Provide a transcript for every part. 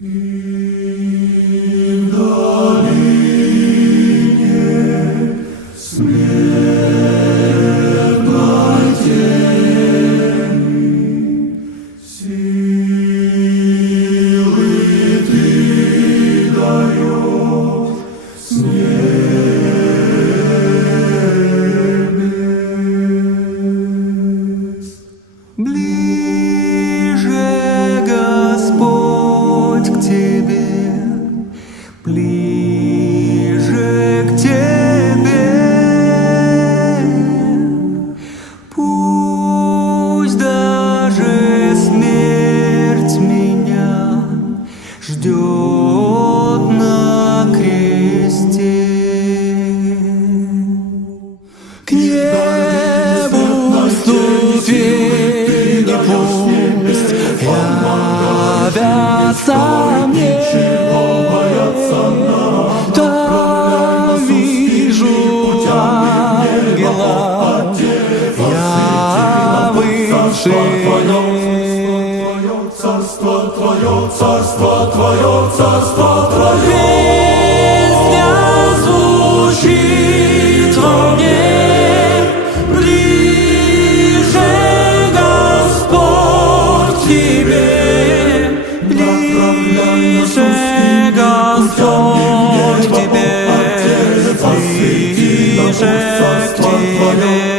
Ближе ближе к тебе. Пусть даже смерть меня ждет на кресте. К небу ступени пусть явятся мне. Там вижу ангела, я выше. Песня звучит во мне, ближе Господь тебе, ближе Господь к тебе, ближе к тебе.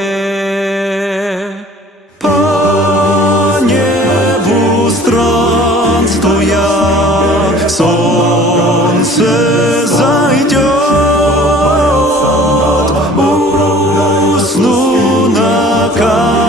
По небу странствуя, солнце зайдет. Усну на камне